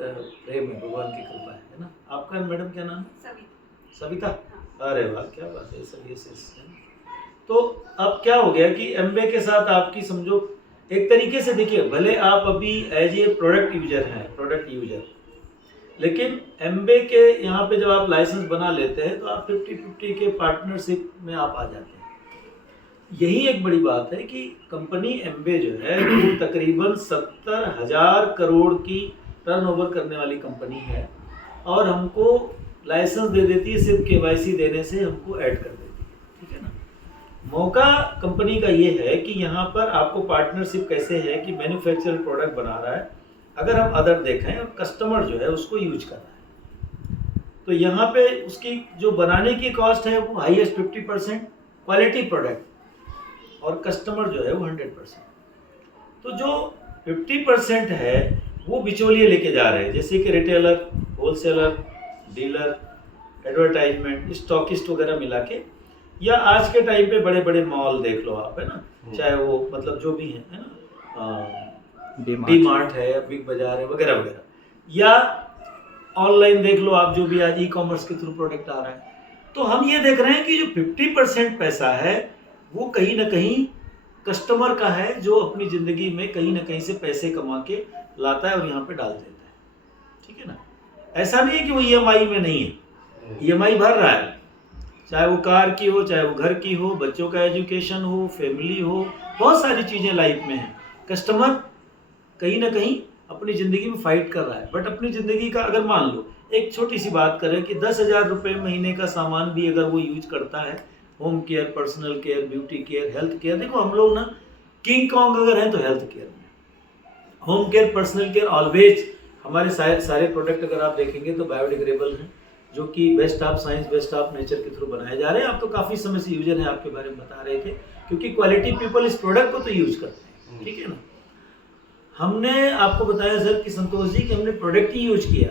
प्रेम है, भगवान की कृपा है ना। आपका मैडम क्या नाम है? सविता। हाँ। अरे वाह, क्या बात है, सब ये है। तो अब क्या हो गया कि एमबे के साथ आपकी समझो एक तरीके से देखिए, भले आप अभी एज ए प्रोडक्ट यूजर हैं, प्रोडक्ट यूजर, लेकिन एमबे के यहाँ पे जब आप लाइसेंस बना लेते हैं तो आप 50-50 के पार्टनरशिप में आप आ जाते हैं। यही एक बड़ी बात है कि कंपनी एमबे जो है वो तकरीबन 70,000 करोड़ की टर्नओवर करने वाली कंपनी है और हमको लाइसेंस दे देती है, सिर्फ केवाईसी देने से हमको ऐड कर देती है, ठीक है ना। मौका कंपनी का ये है कि यहाँ पर आपको पार्टनरशिप कैसे है कि मैन्युफैक्चरर प्रोडक्ट बना रहा है, अगर हम अदर देखें और कस्टमर जो है उसको यूज कर रहा है, तो यहाँ पे उसकी जो बनाने की कॉस्ट है वो हाईएस्ट 50%, क्वालिटी प्रोडक्ट, और कस्टमर जो है वो 100%। तो जो 50% है वो बिचौलिए लेके जा रहे हैं, जैसे कि retailer, wholesaler, dealer, advertisement, stockist वगैरह मिला के, या आज के टाइम पे बड़े बड़े मॉल देख लो आप, है ना, चाहे वो मतलब जो भी है ना, डी मार्ट है, बिग बाजार है, वगैरह वगैरह, या ऑनलाइन देख लो आप, जो भी आज ई कॉमर्स के थ्रू प्रोडक्ट आ रहा है। तो हम ये देख रहे हैं कि जो 50% पैसा है वो कहीं ना कहीं कस्टमर का है, जो अपनी ज़िंदगी में कहीं ना कहीं से पैसे कमा के लाता है और यहाँ पे डाल देता है, ठीक है ना। ऐसा नहीं है कि वो ईएमआई में नहीं है, ईएमआई भर रहा है, चाहे वो कार की हो, चाहे वो घर की हो, बच्चों का एजुकेशन हो, फैमिली हो, बहुत सारी चीज़ें लाइफ में हैं। कस्टमर कहीं ना कहीं अपनी ज़िंदगी में फाइट कर रहा है, बट अपनी ज़िंदगी का अगर मान लो एक छोटी सी बात करें कि 10,000 रुपये महीने का सामान भी अगर वो यूज करता है, home care, personal care, beauty care, health care, देखो हम लोग ना किंग कॉन्ग अगर हैं तो हेल्थ केयर में, home care, personal care always, हमारे सारे प्रोडक्ट अगर आप देखेंगे तो बायोडिग्रेडेबल हैं, जो कि best of science, best of nature के थ्रू बनाए जा रहे हैं। आप तो काफ़ी समय से यूजर हैं, आपके बारे में बता रहे थे, क्योंकि क्वालिटी पीपल इस प्रोडक्ट को तो यूज करते हैं, ठीक है ना। हमने आपको बताया सर कि संतोष जी कि हमने प्रोडक्ट ही यूज किया।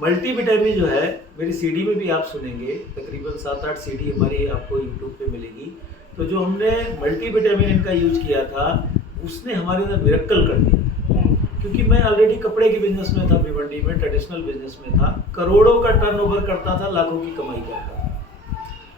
मल्टीविटामिन जो है, मेरी सीडी में भी आप सुनेंगे, तकरीबन 7-8 सीडी हमारी आपको यूट्यूब पे मिलेगी। तो जो हमने मल्टीविटामिन इनका यूज किया था उसने हमारे अंदर मिरेकल कर दिया था, क्योंकि मैं ऑलरेडी कपड़े के बिजनेस में था, भिवंडी में ट्रेडिशनल बिजनेस में था, करोड़ों का टर्नओवर करता था, लाखों की कमाई करता था।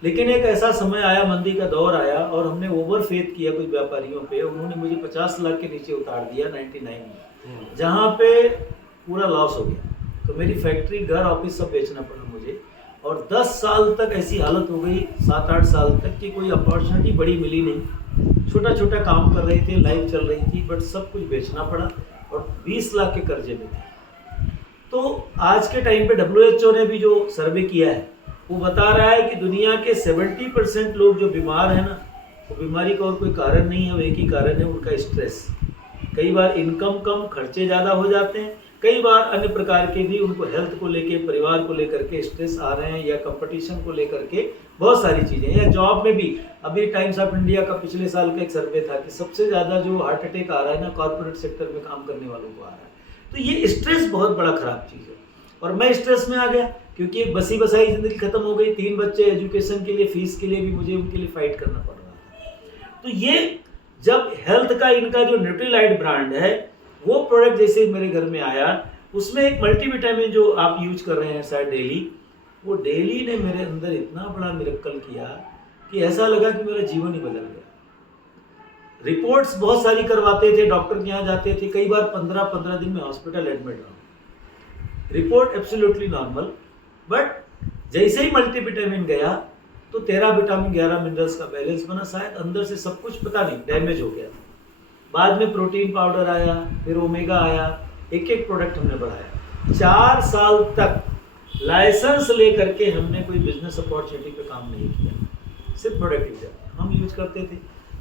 लेकिन एक ऐसा समय आया, मंदी का दौर आया, और हमने ओवर फेथ किया कुछ व्यापारियों पे, उन्होंने मुझे 50 लाख के नीचे उतार दिया 99 में, जहाँ पे पूरा लॉस हो गया। तो मेरी फैक्ट्री, घर, ऑफिस सब बेचना पड़ा मुझे, और 10 साल तक ऐसी हालत हो गई, 7-8 साल तक कि कोई अपॉर्चुनिटी बड़ी मिली नहीं, छोटा छोटा काम कर रहे थे, लाइफ चल रही थी, बट सब कुछ बेचना पड़ा, और 20 लाख के कर्जे में थे। तो आज के टाइम पे WHO ने भी जो सर्वे किया है वो बता रहा है कि दुनिया के 70% लोग जो बीमार हैं ना, वो बीमारी का और कोई कारण नहीं है, वो एक ही कारण है, उनका स्ट्रेस। कई बार इनकम कम, खर्चे ज़्यादा हो जाते हैं, कई बार अन्य प्रकार के भी उनको हेल्थ को लेके, परिवार को लेकर के स्ट्रेस आ रहे हैं, या कंपटीशन को लेकर के बहुत सारी चीज़ें, या जॉब में भी। अभी टाइम्स ऑफ इंडिया का पिछले साल का एक सर्वे था कि सबसे ज़्यादा जो हार्ट अटैक आ रहा है ना, कॉर्पोरेट सेक्टर में काम करने वालों को आ रहा है। तो ये स्ट्रेस बहुत बड़ा खराब चीज़ है, और मैं स्ट्रेस में आ गया, क्योंकि एक बसी बसाई ज़िंदगी खत्म हो गई, 3 बच्चे, एजुकेशन के लिए, फीस के लिए भी मुझे उनके लिए फाइट करना पड़ रहा था। तो ये जब हेल्थ का इनका जो न्यूट्रीलाइट ब्रांड है वो प्रोडक्ट जैसे मेरे घर में आया, उसमें एक मल्टीविटामिन जो आप यूज कर रहे हैं शायद डेली, वो डेली ने मेरे अंदर इतना बड़ा मिरेकल किया कि ऐसा लगा कि मेरा जीवन ही बदल गया। रिपोर्ट्स बहुत सारी करवाते थे, डॉक्टर के यहाँ जाते थे, कई बार 15-15 दिन में हॉस्पिटल एडमिट रहा, रिपोर्ट एब्सोल्युटली नॉर्मल, बट जैसे ही मल्टीविटामिन गया तो 13 विटामिन 11 मिनरल्स का बैलेंस बना, शायद अंदर से सब कुछ पता नहीं डैमेज हो गया। बाद में प्रोटीन पाउडर आया, फिर ओमेगा आया, एक एक प्रोडक्ट हमने बढ़ाया। 4 साल तक लाइसेंस लेकर के हमने कोई बिजनेस अपॉर्चुनिटी पे काम नहीं किया, सिर्फ प्रोडक्ट यूज हम यूज करते थे।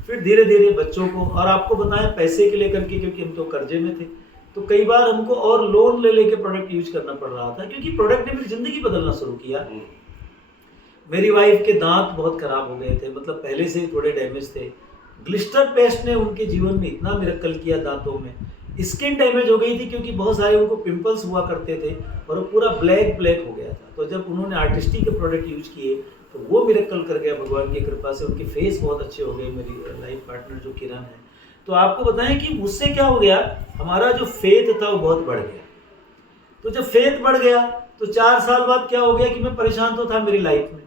फिर धीरे धीरे बच्चों को, और आपको बताएं पैसे के लेकर के, क्योंकि हम तो कर्जे में थे, तो कई बार हमको और लोन ले लेके प्रोडक्ट यूज करना पड़ रहा था, क्योंकि प्रोडक्ट ने मेरी जिंदगी बदलना शुरू किया। मेरी वाइफ के दांत बहुत खराब हो गए थे, मतलब पहले से थोड़े डैमेज थे। ग्लिस्टर पेस्ट ने उनके जीवन में इतना मिरेकल किया, दांतों में स्किन डैमेज हो गई थी, क्योंकि बहुत सारे उनको पिंपल्स हुआ करते थे और वो पूरा ब्लैक ब्लैक हो गया था। तो जब उन्होंने आर्टिस्टी के प्रोडक्ट यूज किए तो वो मिरेकल कर गया भगवान की कृपा से, उनके फेस बहुत अच्छे हो गए। मेरी लाइफ पार्टनर जो किरण है, तो आपको बताएं कि उससे क्या हो गया, हमारा जो फेथ था वो बहुत बढ़ गया। तो जब फेथ बढ़ गया तो 4 साल बाद क्या हो गया कि मैं परेशान तो था मेरी लाइफ में।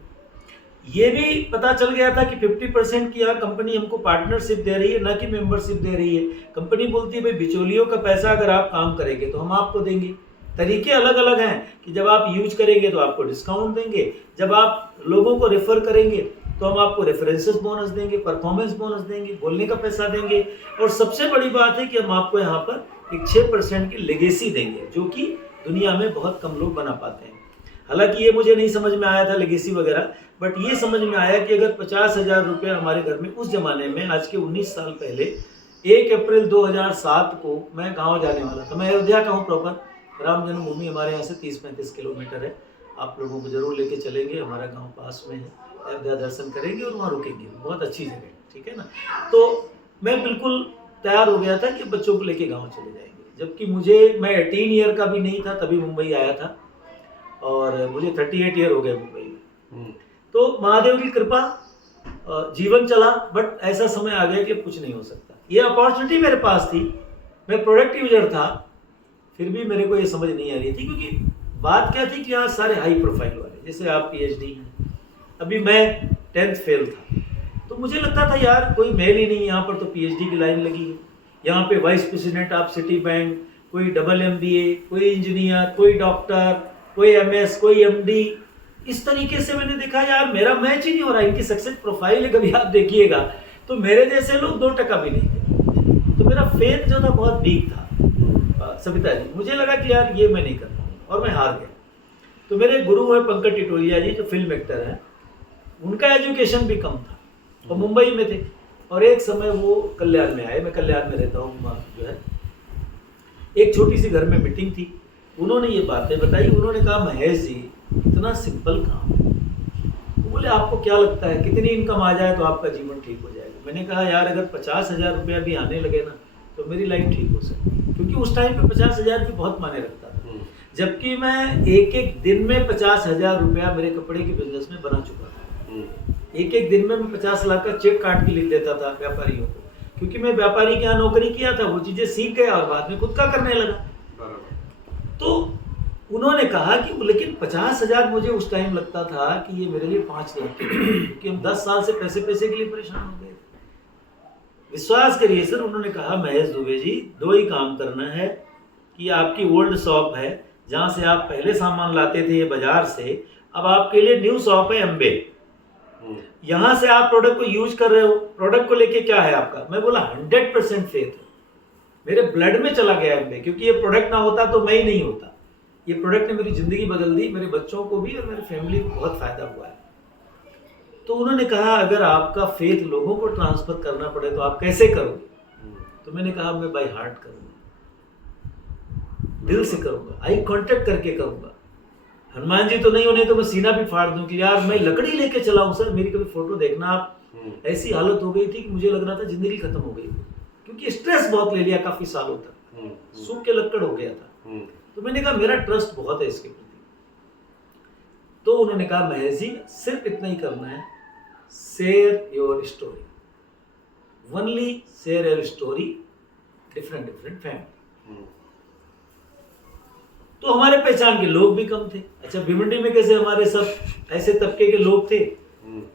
ये भी पता चल गया था कि 50% की यहाँ कंपनी हमको पार्टनरशिप दे रही है, ना कि मेंबरशिप दे रही है। कंपनी बोलती है भाई बिचौलियों का पैसा अगर आप काम करेंगे तो हम आपको देंगे। तरीके अलग अलग हैं कि जब आप यूज करेंगे तो आपको डिस्काउंट देंगे, जब आप लोगों को रेफर करेंगे तो हम आपको रेफरेंसेस बोनस देंगे, परफॉर्मेंस बोनस देंगे, बोलने का पैसा देंगे, और सबसे बड़ी बात है कि हम आपको यहाँ पर एक 6% की लेगेसी देंगे, जो कि दुनिया में बहुत कम लोग बना पाते हैं। हालांकि ये मुझे नहीं समझ में आया था लेगेसी वगैरह, बट ये समझ में आया कि अगर 50,000 रुपये हमारे घर में उस जमाने में, आज के 19 साल पहले 1 अप्रैल 2007 को मैं गाँव जाने वाला था। मैं अयोध्या का हूँ प्रॉपर, राम जन्मभूमि हमारे यहाँ से 30-35 किलोमीटर है। आप लोगों को जरूर लेके चलेंगे, हमारा गांव पास में है, अयोध्या दर्शन करेंगे और वहाँ रुकेंगे, बहुत अच्छी जगह है, ठीक है ना। तो मैं बिल्कुल तैयार हो गया था कि बच्चों को लेके गांव चले जाएंगे, जबकि मैं 18 ईयर का भी नहीं था तभी मुंबई आया था, और मुझे 38 ईयर हो गए मुंबई में। तो महादेव की कृपा, जीवन चला, बट ऐसा समय आ गया कि कुछ नहीं हो सकता। ये अपॉर्चुनिटी मेरे पास थी, मैं प्रोडक्ट यूजर था, फिर भी मेरे को ये समझ नहीं आ रही थी, क्योंकि बात क्या थी कि यहाँ सारे हाई प्रोफाइल वाले, जैसे आप PhD हैं, अभी मैं 10th फेल था, तो मुझे लगता था यार कोई मेल ही नहीं, यहाँ पर तो PhD की लाइन लगी है। यहाँ पे vice president of city bank, कोई डबल MBA, कोई इंजीनियर, कोई डॉक्टर, कोई MS, कोई MD, इस तरीके से मैंने देखा यार मेरा मैच ही नहीं हो रहा। इनकी सक्सेस प्रोफाइल है, कभी आप देखिएगा तो मेरे जैसे लोग 2% भी नहीं थे। तो मेरा फेथ जो था बहुत वीक था सविता जी, मुझे लगा कि यार ये मैं नहीं कर पाऊंगा, और मैं हार गया। तो मेरे गुरु है पंकज टिटोलिया जी, जो फिल्म एक्टर हैं, उनका एजुकेशन भी कम था और मुंबई में थे, और एक समय वो कल्याण में आए, मैं कल्याण में रहता हूँ जो है। एक छोटी सी घर में मीटिंग थी, उन्होंने ये बातें बताई। उन्होंने कहा महेश जी इतना सिंपल काम है, तो बोले आपको क्या लगता है कितनी इनकम आ जाए तो आपका जीवन ठीक हो जाएगा। मैंने कहा यार अगर 50,000 रुपया भी आने लगे ना तो मेरी लाइफ ठीक हो सकती है, क्योंकि उस टाइम पे 50,000 भी बहुत मायने रखता था। जबकि मैं एक दिन में 50,000 रुपया मेरे कपड़े के बिजनेस में बना चुका था। एक दिन में मैं 50 लाख का चेक काट के लिख देता था व्यापारियों को, क्योंकि मैं व्यापारी के यहाँ नौकरी किया था, वो चीजें सीख गया और बाद में खुद का करने लगा। तो उन्होंने कहा कि लेकिन 50,000 मुझे उस टाइम लगता था कि ये मेरे लिए 5 लाख, क्योंकि हम 10 साल से पैसे के लिए परेशान हो गए। विश्वास करिए सर, उन्होंने कहा महेश दुबे जी 2 ही काम करना है, कि आपकी ओल्ड शॉप है जहाँ से आप पहले सामान लाते थे बाजार से, अब आपके लिए न्यू शॉप है एम्बे, यहाँ से आप प्रोडक्ट को यूज कर रहे हो, प्रोडक्ट को लेके क्या है आपका। मैं बोला 100% फेथ है, मेरे ब्लड में चला गया एम्बे, क्योंकि ये प्रोडक्ट ना होता तो मैं ही नहीं होता। ये प्रोडक्ट ने मेरी जिंदगी बदल दी, मेरे बच्चों को भी और मेरी फैमिली को बहुत फायदा हुआ है। तो उन्होंने कहा अगर आपका फेथ लोगों को ट्रांसफर करना पड़े तो आप कैसे करोगे। तो मैंने कहा मैं बाय हार्ट करूंगा, दिल से करूंगा, आई कांटेक्ट करके करूंगा। हनुमान जी तो नहीं होने तो मैं सीना भी फाड़ दूं कि यार मैं लकड़ी लेके चला हूं सर। मेरी कभी फोटो देखना आप, ऐसी हालत हो गई थी कि मुझे लग रहा था जिंदगी खत्म हो गई, क्योंकि स्ट्रेस बहुत ले लिया काफी सालों तक, सूख के लक्कड़ हो गया था। तो मैंने कहा मेरा ट्रस्ट बहुत है इसके प्रति। तो उन्होंने कहा महेश जी सिर्फ इतना ही करना है, share your story, only share your story, different family. तो हमारे पहचान के लोग भी कम थे। अच्छा भिवंडी में कैसे हमारे सब ऐसे तबके के लोग थे,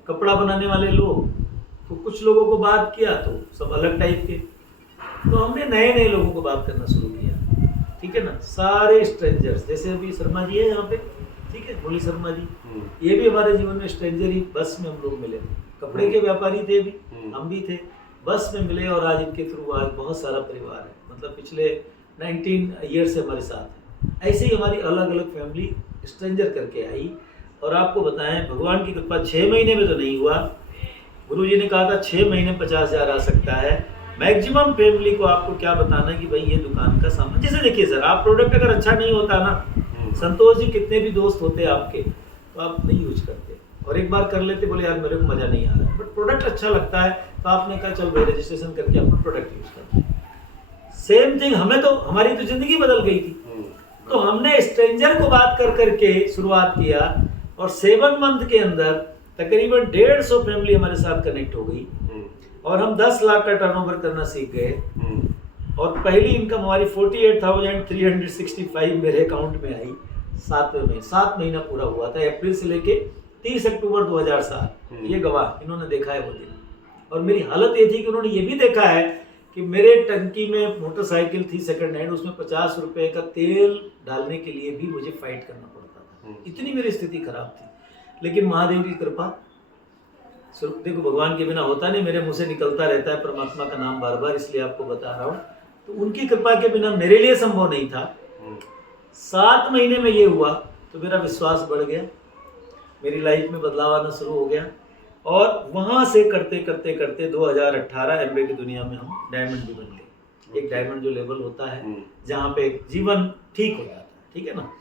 कपड़ा बनाने वाले लोग, तो कुछ लोगों को बात किया तो सब अलग टाइप के। तो हमने नए लोगों को बात करना शुरू किया, ठीक है ना, सारे स्ट्रेंजर्स। जैसे अभी शर्मा जी है यहाँ पे, ठीक है, बोली शर्मा जी, ये भी हमारे जीवन में स्ट्रेंजर ही। बस में हम लोग मिले, कपड़े के व्यापारी थे भी, हम भी थे, बस में मिले, और आज इनके थ्रू आज बहुत सारा परिवार है, मतलब पिछले 19 ईयर से हमारे साथ है। ऐसे ही हमारी अलग अलग फैमिली स्ट्रेंजर करके आई। और आपको बताएं भगवान की कृपा 6 महीने में तो नहीं हुआ, गुरु जी ने कहा था 6 महीने 50,000 आ सकता है। मैक्सिमम फैमिली को आपको क्या बताना कि भाई ये दुकान का सामान, जैसे देखिए सर, आप प्रोडक्ट अगर अच्छा नहीं होता ना, संतोष जी कितने भी दोस्त होते आपके तो आप नहीं यूज करते, और एक बार कर लेते, बोले यार मेरे को मजा नहीं आ रहा, बट प्रोडक्ट अच्छा लगता है तो आपने कहा चल भाई रजिस्ट्रेशन करके अपना प्रोडक्ट यूज करते। सेम थिंग हमें तो, हमारी तो जिंदगी बदल गई थी। तो हमने स्ट्रेंजर को बात कर करके शुरुआत किया, और 7 मंथ के अंदर तकरीबन 150 फैमिली हमारे साथ कनेक्ट हो गई, और हम 10 लाख का टर्नओवर करना सीख गए। और पहली इनकम हमारी 48,365 मेरे अकाउंट में आई 7वें महीने। 7 महीना पूरा हुआ था, अप्रैल से लेके 30 अक्टूबर 2007। ये गवाह, इन्होंने देखा है वो दिन। और मेरी हालत ये थी कि उन्होंने ये भी देखा है कि मेरे टंकी में मोटरसाइकिल थी सेकंड हैंड, उसमें 50 रुपए का तेल डालने के लिए भी मुझे फाइट करना पड़ता था। इतनी मेरी स्थिति खराब थी। लेकिन महादेव की कृपा, देखो भगवान के बिना होता नहीं, मेरे मुंह से निकलता रहता है परमात्मा का नाम बार बार, इसलिए आपको बता रहा हूँ। तो उनकी कृपा के बिना मेरे लिए संभव नहीं था। 7 महीने में ये हुआ तो मेरा विश्वास बढ़ गया, मेरी लाइफ में बदलाव आना शुरू हो गया। और वहाँ से करते करते करते 2018 एमबे की दुनिया में हम डायमंड भी बन गए। एक डायमंड जो लेवल होता है जहाँ पे जीवन ठीक हो जाता है, ठीक है ना।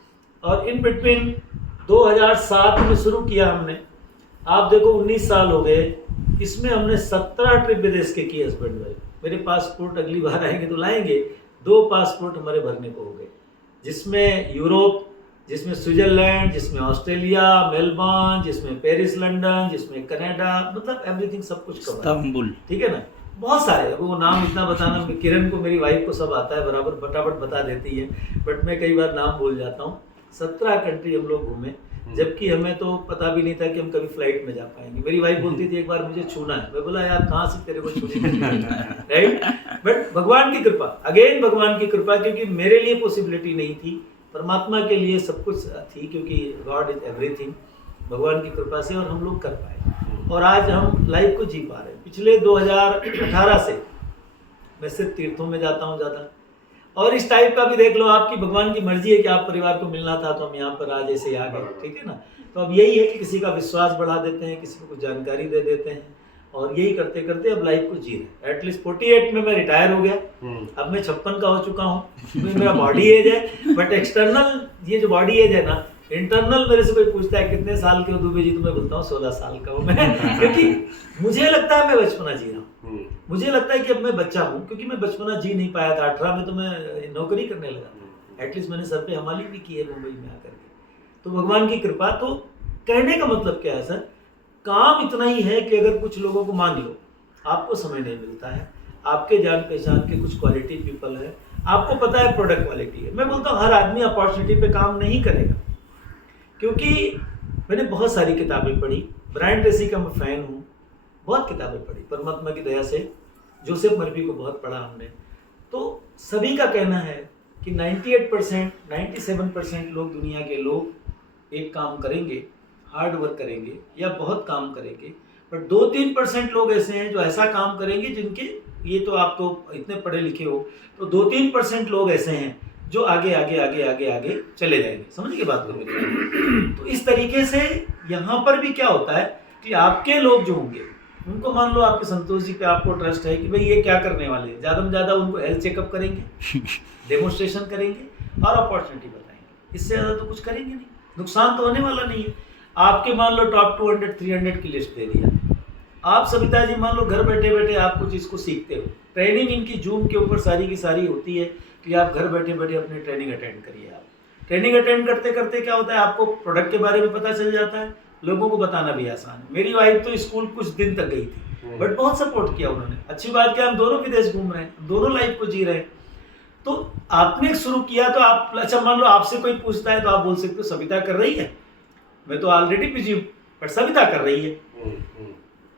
और इन बिटवीन 2007 में शुरू किया हमने, आप देखो 19 साल हो गए, इसमें हमने 17 ट्रिप विदेश के किए हस्बैंड वाइफ। मेरे पासपोर्ट अगली बार आएंगे तो लाएंगे, 2 पासपोर्ट हमारे भरने को हो गए, जिसमें यूरोप, जिसमें स्विट्जरलैंड, जिसमें ऑस्ट्रेलिया, मेलबर्न, जिसमें पेरिस लंदन, जिसमें कनाडा, मतलब एवरीथिंग, सब कुछ कवर, इस्तांबुल, ठीक है ना। बहुत सारे, वो नाम इतना बताना, किरण को, मेरी वाइफ को सब आता है बराबर, फटाफट बता देती है, बट मैं कई बार नाम भूल जाता हूँ। 17 कंट्री हम लोग घूमे, जबकि हमें तो पता भी नहीं था कि हम कभी फ्लाइट में जा पाएंगे। मेरी वाइफ बोलती थी एक बार मुझे छूना है, मैं बोला यार कहाँ से तेरे को छूने, राइट। बट भगवान की कृपा, अगेन भगवान की कृपा, क्योंकि मेरे लिए पॉसिबिलिटी नहीं थी, परमात्मा के लिए सब कुछ थी, क्योंकि गॉड इज एवरीथिंग, भगवान की कृपा से, और हम लोग कर पाए। और आज हम लाइफ को जी पा रहे हैं। पिछले 2018 से मैं सिर्फ तीर्थों में जाता हूँ ज़्यादा, और इस टाइप का भी देख लो, आपकी भगवान की मर्जी है कि आप परिवार को मिलना था तो हम यहाँ पर आज ऐसे आ गए, ठीक है ना। तो अब यही है कि किसी का विश्वास बढ़ा देते हैं, किसी को कुछ जानकारी दे देते हैं, और यही करते करते अब लाइफ को जी रहे। एटलीस्ट 48 में मैं रिटायर हो गया, अब मैं 56 का हो चुका हूँ, मेरा बॉडी एज है, बट एक्सटर्नल ये जो बॉडी एज है ना, इंटरनल मेरे से कोई पूछता है कितने साल के हो दुबे जी, तो मैं बोलता हूँ 16 साल का हूँ मैं, क्योंकि मुझे लगता है मैं बचपना जी रहा हूँ। मुझे लगता है कि अब मैं बच्चा हूँ, क्योंकि मैं बचपना जी नहीं पाया था। 18 में तो मैं नौकरी करने लगा, एटलीस्ट मैंने सर पे हमाली भी की है मुंबई में आकर के। तो भगवान की कृपा। तो कहने का मतलब क्या है सर, काम इतना ही है कि अगर कुछ लोगों को मान लो, आपको समय नहीं मिलता है, आपके जान पहचान के कुछ क्वालिटी पीपल है, आपको पता है प्रोडक्ट क्वालिटी है। मैं बोलता हूँ हर आदमी अपॉर्चुनिटी पे काम नहीं करेगा, क्योंकि मैंने बहुत सारी किताबें पढ़ी, ब्रायन ट्रेसी का मैं फ़ैन हूँ, बहुत किताबें पढ़ी, परमात्मा की दया से जोसेफ मर्फी को बहुत पढ़ा हमने। तो सभी का कहना है कि 98%, 97% लोग, दुनिया के लोग एक काम करेंगे, हार्ड वर्क करेंगे या बहुत काम करेंगे, बट 2-3% लोग ऐसे हैं जो ऐसा काम करेंगे जिनके, ये तो आप तो इतने पढ़े लिखे हो, तो 2-3% लोग ऐसे हैं जो आगे आगे आगे आगे आगे चले जाएंगे। समझ के बात करेंगे। तो इस तरीके से यहाँ पर भी क्या होता है कि आपके लोग जो होंगे, उनको मान लो आपके संतोष जी पे आपको ट्रस्ट है कि भाई ये क्या करने वाले हैं, ज़्यादा में ज़्यादा उनको हेल्थ चेकअप करेंगे, डेमोन्स्ट्रेशन करेंगे और अपॉर्चुनिटी बताएंगे, इससे ज़्यादा तो कुछ करेंगे नहीं, नुकसान तो होने वाला नहीं है। आपके मान लो टॉप 200-300 की लिस्ट दे दिया, आप सविता जी मान लो घर बैठे बैठे आप कुछ इसको सीखते हो, ट्रेनिंग इनकी जूम के ऊपर सारी की सारी होती है कि आप घर बैठे बैठे अपनी ट्रेनिंग अटेंड करिए। आप ट्रेनिंग अटेंड करते करते क्या होता है, आपको प्रोडक्ट के बारे में पता चल जाता है, लोगों को बताना भी आसान है। मेरी वाइफ तो स्कूल कुछ दिन तक गई थी, बट बहुत सपोर्ट किया उन्होंने। अच्छी बात क्या, हम दोनों विदेश घूम रहे हैं, दोनों लाइफ को जी रहे हैं। तो आपने शुरू किया तो आप, अच्छा मान लो आपसे कोई पूछता है तो आप बोल सकते हो सविता कर रही है, मैं तो ऑलरेडी बिजी हूँ, बट सविता कर रही है,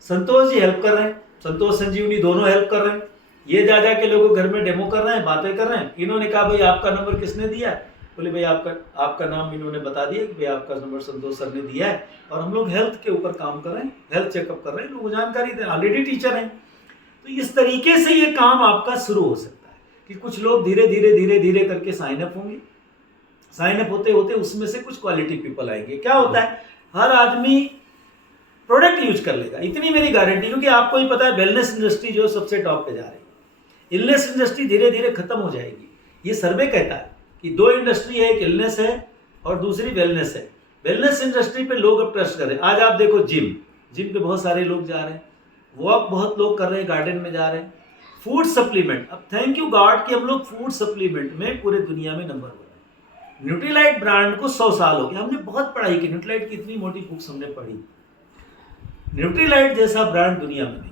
संतोष जी हेल्प कर रहे हैं, संतोष संजीवनी दोनों हेल्प कर रहे हैं, ये जा जा के लोगों घर में डेमो कर रहे हैं, बातें कर रहे हैं। इन्होंने कहा भाई आपका नंबर किसने दिया है, बोले भाई आपका नाम इन्होंने बता दिया कि भाई आपका नंबर संतोष सर ने दिया है, और हम लोग हेल्थ के ऊपर काम कर रहे हैं, हेल्थ चेकअप कर रहे हैं, लोगों को जानकारी दें, ऑलरेडी टीचर हैं। तो इस तरीके से ये काम आपका शुरू हो सकता है कि कुछ लोग धीरे धीरे धीरे धीरे करके साइन अप होंगे, साइन अप होते होते उसमें से कुछ क्वालिटी पीपल आएंगे। क्या होता है, हर आदमी प्रोडक्ट यूज कर लेगा, इतनी मेरी गारंटी, क्योंकि आपको ही पता है वेलनेस इंडस्ट्री जो सबसे टॉप पे जा रही है, इलनेस इंडस्ट्री धीरे धीरे खत्म हो जाएगी। ये सर्वे कहता है कि 2 इंडस्ट्री है, एक इलनेस है और दूसरी वेलनेस है। वेलनेस इंडस्ट्री पे लोग अब ट्रस्ट कर रहे हैं। आज आप देखो जिम पे बहुत सारे लोग जा रहे हैं, वॉक बहुत लोग कर रहे हैं, गार्डन में जा रहे हैं, फूड सप्लीमेंट, अब थैंक यू गॉड कि हम लोग फूड सप्लीमेंट में पूरे दुनिया में नंबर 1 है। न्यूट्रीलाइट ब्रांड को 100 साल हो गए, हमने बहुत पढ़ाई की, न्यूट्रीलाइट की इतनी मोटी बुक्स हमने पढ़ी, न्यूट्रीलाइट जैसा ब्रांड दुनिया में नहीं।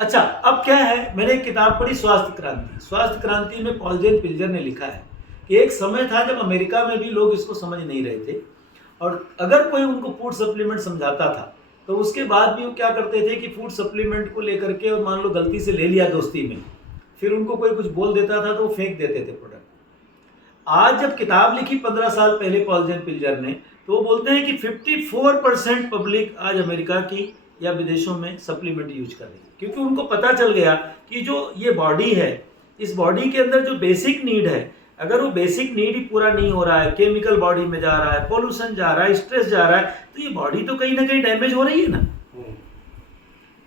अच्छा, अब क्या है, मैंने एक किताब पढ़ी स्वास्थ्य क्रांति। स्वास्थ्य क्रांति में पॉल पिल्जर ने लिखा है कि एक समय था जब अमेरिका में भी लोग इसको समझ नहीं रहे थे, और अगर कोई उनको फूड सप्लीमेंट समझाता था तो उसके बाद भी वो क्या करते थे कि फूड सप्लीमेंट को लेकर के, और मान लो गलती से ले लिया दोस्ती में, फिर उनको कोई कुछ बोल देता था तो वो फेंक देते थे प्रोडक्ट। आज जब किताब लिखी 15 साल पहले पॉल पिल्जर ने, तो वो बोलते हैं कि 54% पब्लिक आज अमेरिका की या विदेशों में सप्लीमेंट यूज कर रही है, क्योंकि उनको पता चल गया कि जो ये बॉडी है, इस बॉडी के अंदर जो बेसिक नीड है, अगर वो बेसिक नीड ही पूरा नहीं हो रहा है, केमिकल बॉडी में जा रहा है, पोल्यूशन जा रहा है, स्ट्रेस जा रहा है, तो ये बॉडी तो कहीं ना कहीं डैमेज हो रही है ना।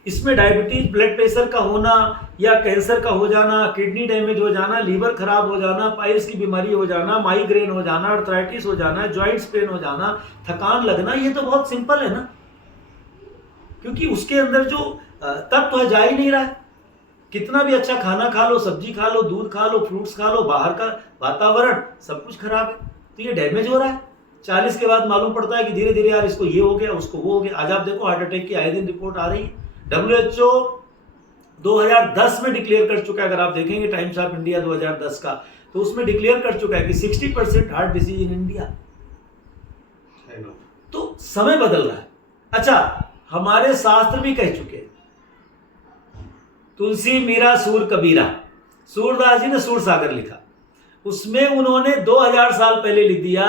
इसमें डायबिटीज, ब्लड प्रेशर का होना, या कैंसर का हो जाना, किडनी डैमेज हो जाना, लीवर खराब हो जाना, पाइल्स की बीमारी हो जाना, माइग्रेन हो जाना, आर्थराइटिस हो जाना, जॉइंट्स पेन हो जाना, थकान लगना, ये तो बहुत सिंपल है ना, क्योंकि उसके अंदर जो तत्व है जा ही नहीं रहा है। कितना भी अच्छा खाना खा लो, सब्जी खा लो, दूध खा लो, फ्रूट्स खा लो, बाहर का वातावरण सब कुछ खराब है, तो ये डैमेज हो रहा है। 40 के बाद मालूम पड़ता है कि धीरे धीरे यार इसको ये हो गया, उसको वो हो गया। आज आप देखो हार्ट अटैक की आए दिन रिपोर्ट आ रही है। WHO 2010 में डिक्लेयर कर चुका है, अगर आप देखेंगे टाइम्स ऑफ इंडिया 2010 का, तो उसमें डिक्लेयर कर चुका है कि 60% हार्ट डिजीज इन इंडिया। तो समय बदल रहा है। अच्छा, हमारे शास्त्र भी कह चुके हैं, तुलसी मीरा सूर कबीरा, सूरदास जी ने सूर सागर लिखा, उसमें उन्होंने 2000 साल पहले लिख दिया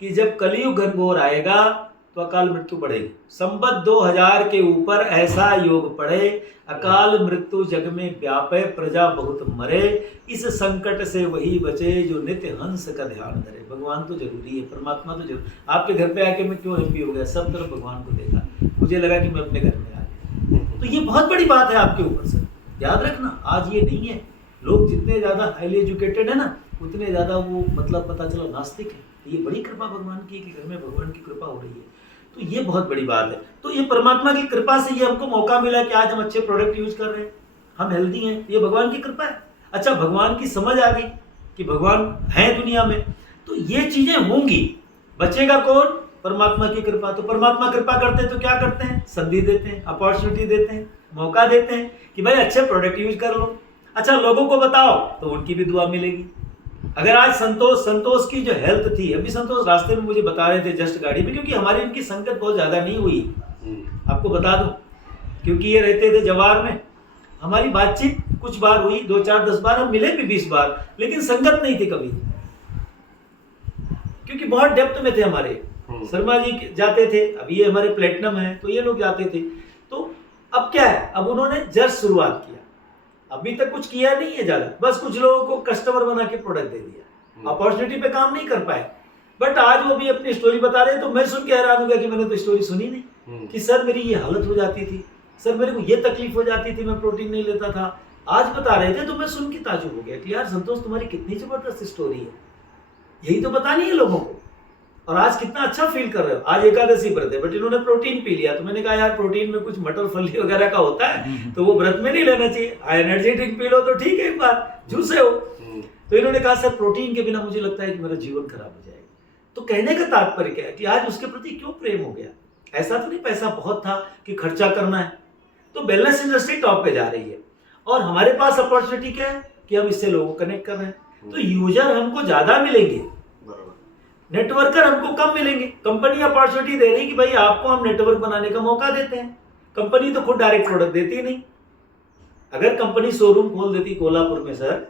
कि जब कलयुग घनघोर आएगा तो अकाल मृत्यु बढ़ेगी। संवत 2000 के ऊपर ऐसा योग पड़े, अकाल मृत्यु जग में व्यापे, प्रजा बहुत मरे, इस संकट से वही बचे जो नित्य हंस का ध्यान धरे। भगवान तो जरूरी है, परमात्मा तो जरूरी। आपके घर पे आके मैं क्यों हैप्पी हो गया, सब तरफ भगवान को देखा, मुझे लगा कि मैं अपने घर में आ गया। तो ये बहुत बड़ी बात है आपके ऊपर से, याद रखना। आज ये नहीं है, लोग जितने ज्यादा हाईली एजुकेटेड है ना, उतने ज्यादा वो मतलब पता चला नास्तिक है। ये बड़ी कृपा भगवान की कि घर में भगवान की कृपा हो रही है, तो ये बहुत बड़ी बात है। तो ये परमात्मा की कृपा से ये हमको मौका मिला कि आज हम अच्छे प्रोडक्ट यूज कर रहे हैं, हम हेल्दी हैं, ये भगवान की कृपा है। अच्छा, भगवान की समझ आ गई कि भगवान है दुनिया में, तो ये चीजें होंगी। बचेगा कौन? परमात्मा की कृपा। तो परमात्मा कृपा करते हैं तो क्या करते हैं? संधि देते हैं, अपॉर्चुनिटी देते हैं, मौका देते हैं कि भाई अच्छे प्रोडक्ट यूज कर लो। अच्छा, लोगों को बताओ तो उनकी भी दुआ मिलेगी। अगर आज संतोष की जो हेल्थ थी, अभी संतोष रास्ते में मुझे बता रहे थे जस्ट गाड़ी में, क्योंकि हमारी इनकी संगत बहुत ज्यादा नहीं हुई, आपको बता दूं, क्योंकि ये रहते थे जवार में। हमारी बातचीत कुछ बार हुई, 2 4 10 बार, हम मिले भी 20 बार, लेकिन संगत नहीं थी कभी, क्योंकि बहुत डेप्थ में थे हमारे। शर्मा जी जाते थे, अभी ये हमारे प्लेटिनम है तो ये लोग जाते थे। तो अब क्या है, अब उन्होंने जस्ट शुरुआत किया, अभी तक कुछ किया नहीं है ज्यादा, बस कुछ लोगों को कस्टमर बना के प्रोडक्ट दे दिया, अपॉर्चुनिटी पे काम नहीं कर पाए। बट आज वो भी अपनी स्टोरी बता रहे हैं, तो मैं सुन के हैरान हो गया कि मैंने तो स्टोरी सुनी नहीं, कि सर मेरी ये हालत हो जाती थी, सर मेरे को ये तकलीफ हो जाती थी, मैं प्रोटीन नहीं लेता था। आज बता रहे थे तो मैं सुन के ताजुब हो गया कि यार संतोष, तुम्हारी कितनी जबरदस्त स्टोरी है, यही तो बतानी है लोगों को। और आज कितना अच्छा फील कर रहे हो। आज एकादशी व्रत है, बट इन्होंने प्रोटीन पी लिया, तो मैंने कहा यार प्रोटीन में कुछ मटर फली वगैरह का होता है, तो वो व्रत में नहीं लेना चाहिए, एनर्जी ड्रिंक पी लो तो ठीक है, एक बार झूसे हो। तो इन्होंने कहा सर प्रोटीन के बिना मुझे लगता है कि मेरा जीवन खराब हो जाएगा। तो कहने का तात्पर्य क्या है कि आज उसके प्रति क्यों प्रेम हो गया। ऐसा तो नहीं पैसा बहुत था कि खर्चा करना है, तो वेलनेस इंडस्ट्री टॉप पे जा रही है, और हमारे पास अपॉर्चुनिटी क्या है कि हम इससे लोगों को कनेक्ट कर रहे हैं। तो यूजर हमको ज्यादा मिलेंगे, नेटवर्कर हमको कम मिलेंगे। कंपनी अपॉर्चुनिटी दे रही कि भाई आपको हम नेटवर्क बनाने का मौका देते हैं। कंपनी तो खुद डायरेक्ट प्रोडक्ट देती नहीं। अगर कंपनी शोरूम खोल देती कोल्हापुर में सर,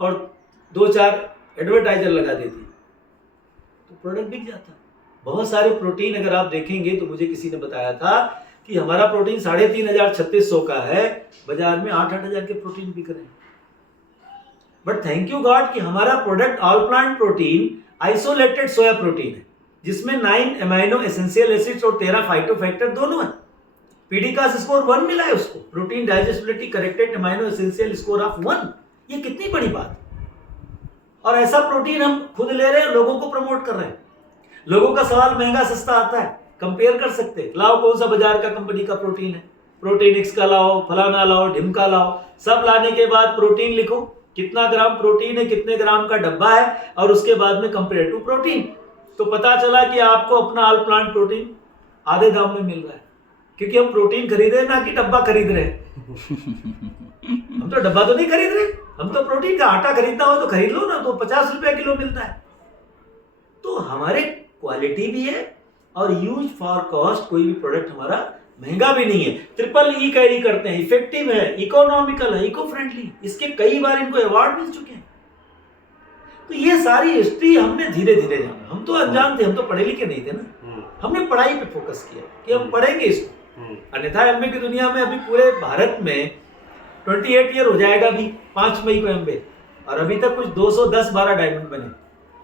और 2 4 एडवर्टाइजर लगा देती, तो प्रोडक्ट बिक जाता। बहुत सारे प्रोटीन अगर आप देखेंगे तो मुझे किसी ने बताया था कि हमारा प्रोटीन 3500-3600 का है, बाजार में 8-8 के प्रोटीन बिक रहे हैं। बट थैंक यू गॉड कि हमारा product all plant protein isolated soya protein है, जिसमें 9 अमाइनो एसेंशियल एसिड्स और 13 फाइटोफैक्टर दोनों है। पीडी का स्कोर 1 मिला है उसको, protein digestibility corrected amino essential score of 1। ये कितनी बड़ी बात। और ऐसा प्रोटीन हम खुद ले रहे हैं, लोगों को प्रमोट कर रहे हैं। लोगों का सवाल महंगा सस्ता आता है, कंपेयर कर सकते हैं, लाओ कौन सा बाजार का कंपनी का प्रोटीन है, प्रोटीन एक्स का लाओ, फलाना लाओ, ढिमका लाओ। सब लाने के बाद प्रोटीन लिखो, कितना ग्राम प्रोटीन है, कितने ग्राम का डब्बा है, और उसके बाद में कंपेयर टू प्रोटीन। तो पता चला कि आपको अपना ऑल प्लांट प्रोटीन आधे दाम में मिल रहा है, क्योंकि हम प्रोटीन खरीद रहे हैं ना कि डब्बा खरीद रहे हैं। हम तो डब्बा तो नहीं खरीद रहे, हम तो प्रोटीन का आटा खरीदना हो तो खरीद लो ना, तो 50 रुपया किलो मिलता है। तो हमारे क्वालिटी भी है और यूज फॉर कॉस्ट कोई भी प्रोडक्ट हमारा महंगा भी नहीं है, ट्रिपल ई कैरी करते हैं, इफेक्टिव है, इकोनॉमिकल है, इको फ्रेंडली, इसके कई बार इनको अवार्ड मिल चुके हैं। तो ये सारी हिस्ट्री हमने धीरे धीरे जाना, हम तो अनजान थे, हम तो पढ़े लिखे नहीं थे ना, हमने पढ़ाई पे फोकस किया कि हम पढ़ेंगे इसको। अन्यथा एमबीए की दुनिया में अभी पूरे भारत में 28 ईयर हो जाएगा अभी 5 मई को एमबीए, और अभी तक कुछ 210-12 डायमंड बने।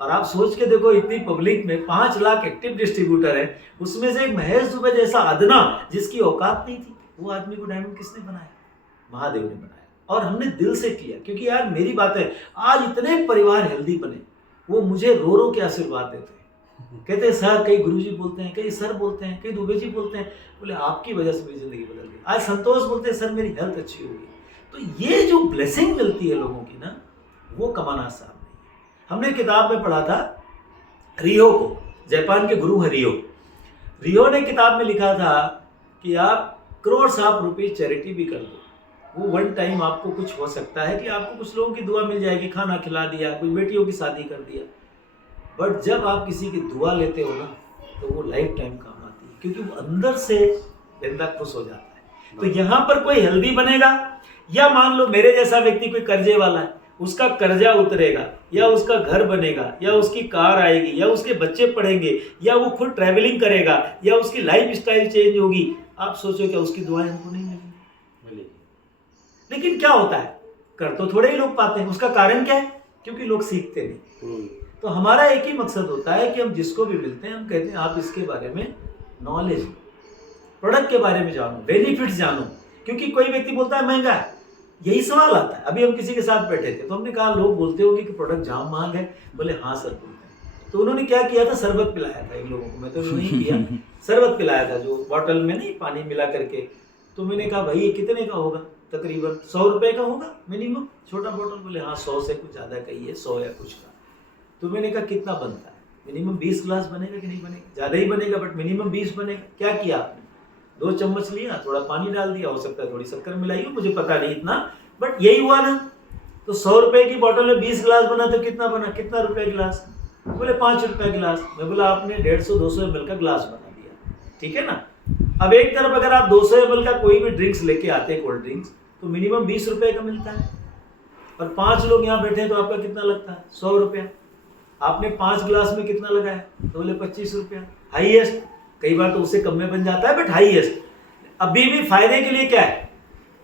और आप सोच के देखो, इतनी पब्लिक में 5 लाख एक्टिव डिस्ट्रीब्यूटर है, उसमें से एक महेश दुबे जैसा अदना जिसकी औकात नहीं थी, वो आदमी को डायमंड किसने बनाया? महादेव ने बनाया। और हमने दिल से किया, क्योंकि यार मेरी बात है, आज इतने परिवार हेल्दी बने, वो मुझे रो रो के आशीर्वाद देते हैं, कहते हैं सर, कई गुरुजी बोलते हैं, कई सर बोलते हैं, कई दुबे जी बोलते हैं, बोले आपकी वजह से मेरी जिंदगी बदल गई। आज संतोष बोलते हैं सर मेरी हेल्थ अच्छी हो गई। तो ये जो ब्लेसिंग मिलती है लोगों की ना, वो कमाना आसान नहीं है। हमने किताब में पढ़ा था रियो को, जापान के गुरु हैं रियो ने किताब में लिखा था कि आप करोड़ ऑफ रुपीज चैरिटी भी कर दो, वो वन टाइम आपको कुछ हो सकता है कि आपको कुछ लोगों की दुआ मिल जाएगी, खाना खिला दिया, कोई बेटियों की शादी कर दिया, बट जब आप किसी की दुआ लेते हो ना, तो वो लाइफ टाइम काम आती है, क्योंकि वो अंदर से बंदा खुश हो जाता है। तो यहाँ पर कोई हेल्दी बनेगा, या मान लो मेरे जैसा व्यक्ति कोई कर्जे वाला है, उसका कर्जा उतरेगा, या उसका घर बनेगा, या उसकी कार आएगी, या उसके बच्चे पढ़ेंगे, या वो खुद ट्रैवलिंग करेगा, या उसकी लाइफ स्टाइल चेंज होगी, आप सोचो क्या उसकी दुआएं हमको नहीं मिलेंगी? लेकिन क्या होता है, कर तो थोड़े ही लोग पाते हैं। उसका कारण क्या है? क्योंकि लोग सीखते नहीं। तो हमारा एक ही मकसद होता है कि हम जिसको भी मिलते हैं, हम कहते हैं आप इसके बारे में नॉलेज, प्रोडक्ट के बारे में जानो, बेनिफिट्स जानो। क्योंकि कोई व्यक्ति बोलता है महंगा है, यही सवाल आता है। अभी हम किसी के साथ बैठे थे, तो हमने कहा लोग बोलते होंगे कि प्रोडक्ट जाम महंगा है, बोले हाँ सर बोलते हैं। तो उन्होंने क्या किया था, शरबत पिलाया था इन लोगों को, मैं तो नहीं किया, शरबत पिलाया था जो बॉटल में नहीं पानी मिला करके। तो मैंने कहा भाई ये कितने का होगा? तकरीबन 100 रुपए का होगा मिनिमम, छोटा बोतल। बोले हाँ 100 से कुछ ज़्यादा का ही है, 100 या कुछ का। तो मैंने कहा कितना बनता है? मिनिमम 20 गिलास बनेगा कि नहीं बनेगा? ज़्यादा ही बनेगा, बट मिनिमम 20 बनेगा। क्या किया आपने? 2 चम्मच लिया, थोड़ा पानी डाल दिया, हो सकता है थोड़ी शक्कर मिलाई हो, मुझे पता नहीं इतना, बट यही हुआ ना। तो 100 रुपए की बोतल में 20 गिलास बना, तो कितना बना? कितना रुपए गिलास? बोले 5 रुपए गिलास। मैं बोला आपने 150-200 ml का गिलास बना दिया, ठीक है ना। अब एक तरफ अगर आप 200 ml का कोई भी ड्रिंक्स लेके आते हैं, कोल्ड ड्रिंक्स, तो मिनिमम 20 रुपए का मिलता है, और 5 लोग यहाँ बैठे हैं तो आपका कितना लगता है? 100 रुपया। आपने 5 गिलास में कितना लगाया? तो बोले 25 रुपया, हाईएस्ट। कई बार तो उससे कम में बन जाता है, बट हाईएस्ट। अभी भी फायदे के लिए क्या है,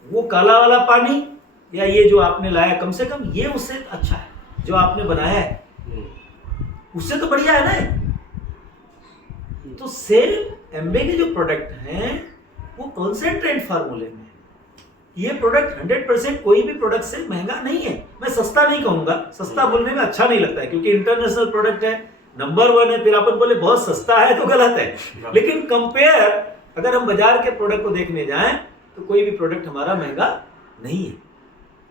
वो काला वाला पानी या ये जो आपने लाया, कम से कम ये उससे अच्छा है जो आपने बनाया है, उससे तो बढ़िया है ना। तो सेम एमबे के जो प्रोडक्ट हैं वो कॉन्सेंट्रेट फार्मूले में, ये प्रोडक्ट 100% कोई भी प्रोडक्ट से महंगा नहीं है। मैं सस्ता नहीं कहूंगा, सस्ता बोलने में अच्छा नहीं लगता है, क्योंकि इंटरनेशनल प्रोडक्ट है, नंबर 1 है, फिर अपन बोले बहुत सस्ता है तो गलत है। लेकिन कंपेयर अगर हम बाजार के प्रोडक्ट को देखने जाएं तो कोई भी प्रोडक्ट हमारा महंगा नहीं है।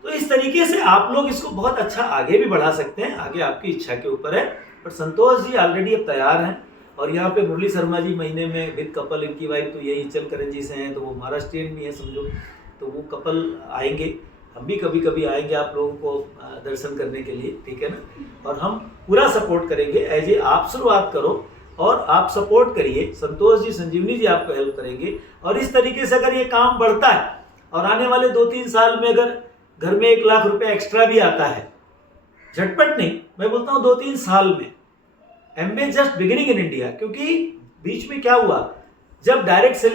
तो इस तरीके से आप लोग इसको बहुत अच्छा आगे भी बढ़ा सकते हैं, आगे आपकी इच्छा के ऊपर है। पर संतोष जी ऑलरेडी अब तैयार हैं, और यहाँ पे मुरली शर्मा जी महीने में विद कपल, इनकी वाइफ तो यही चलकरंजी से हैं, तो वो महाराष्ट्रियन भी है समझो, तो वो कपल आएंगे। हम भी कभी कभी आएंगे आप लोगों को दर्शन करने के लिए, ठीक है ना। और हम पूरा सपोर्ट करेंगे, एज ए आप शुरुआत करो और आप सपोर्ट करिए, संतोष जी, संजीवनी जी आपको हेल्प करेंगे। और इस तरीके से अगर ये काम बढ़ता है और आने वाले 2-3 साल में अगर घर में 1 लाख रुपए एक्स्ट्रा भी आता है, झटपट नहीं, मैं बोलता हूँ 2-3 साल में, एमबे जस्ट बिगिनिंग इन इंडिया। क्योंकि बीच में क्या हुआ, जब डायरेक्ट सेलिंग